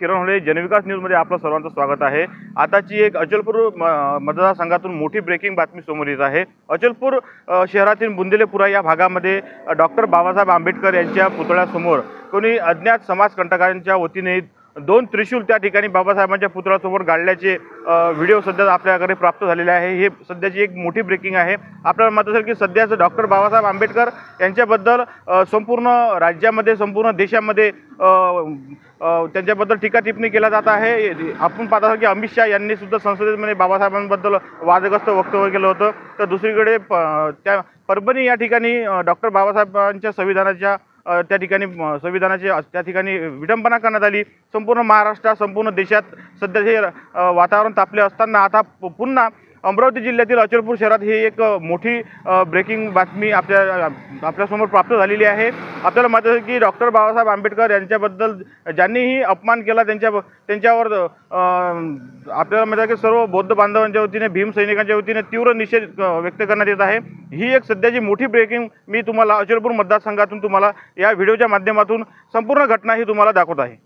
किरण होळे, जनविकास न्यूजमध्ये आपलं सर्वांचं स्वागत आहे। आताची एक अचलपूर मतदारसंघातून मोठी ब्रेकिंग बातमी समोर येत आहे। अचलपूर शहरातील बुंदेलेपुरा या भागामध्ये डॉक्टर बाबासाहेब आंबेडकर यांच्या पुतळ्यासमोर कोणी अज्ञात समाजकंटकांच्या वतीने 2 त्रिशूल त्या ठिकाणी बाबासाहेबांच्या पुतळ्यासमोर गाडल्याचे व्हिडिओ सध्या आपल्याकडे प्राप्त झालेले आहे। हे सध्याची एक मोठी ब्रेकिंग आहे। आपल्याला माहिती असेल की सध्याच डॉक्टर बाबासाहेब आंबेडकर यांच्याबद्दल संपूर्ण राज्यामध्ये संपूर्ण देशामध्ये त्यांच्याबद्दल टीका टिप्पणी केला जात आहे। आपण पाहत आहोत की अमित शाह यांनी सुद्धा संसदेमध्ये बाबासाहेबांबद्दल वादग्रस्त वक्तव्य केलं होतं। तर दुसरीकडे त्या परभणी या ठिकाणी डॉक्टर बाबासाहेबांच्या संविधानाच्या त्या ठिकाणी विडंबना करण्यात आली। संपूर्ण महाराष्ट्रात संपूर्ण देशात सध्या हे वातावरण तापले असताना आता पुन्हा अमरावती जिल्ह्यातील अचलपूर शहरात ही एक मोठी ब्रेकिंग बातमी आपल्यासमोर प्राप्त झालेली आहे। आपल्याला माहिती आहे की डॉक्टर बाबासाहेब आंबेडकर यांच्याबद्दल ज्यांनीही अपमान केला त्यांच्यावर आपल्याला माहिती आहे की सर्व बौद्ध बांधवांच्या वतीने भीम सैनिकांच्या वतीने तीव्र निषेध व्यक्त करण्यात येत आहे। ही एक सध्याची मोठी ब्रेकिंग मी तुम्हाला अचलपूर मतदारसंघातून तुम्हाला या व्हिडिओच्या माध्यमातून संपूर्ण घटना ही तुम्हाला दाखवत आहे।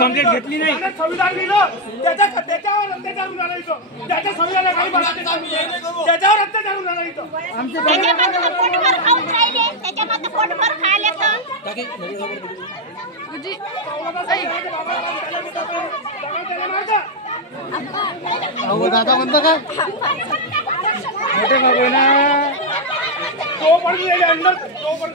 कंप्लेंट घेतली नाही संविधान लिहिलं त्याच्यावर अत्याचार होऊन राहिला इथं त्याच्या संविधानाला काही त्याच्यावर अत्याचार होऊन राहिला इथं त्याच्यामध्ये पोटभर खाऊन राहिले त्याच्यामध्ये पोटभर खायला दादा म्हणतो का मोठे बाबू ना तो पण अंदर तो पण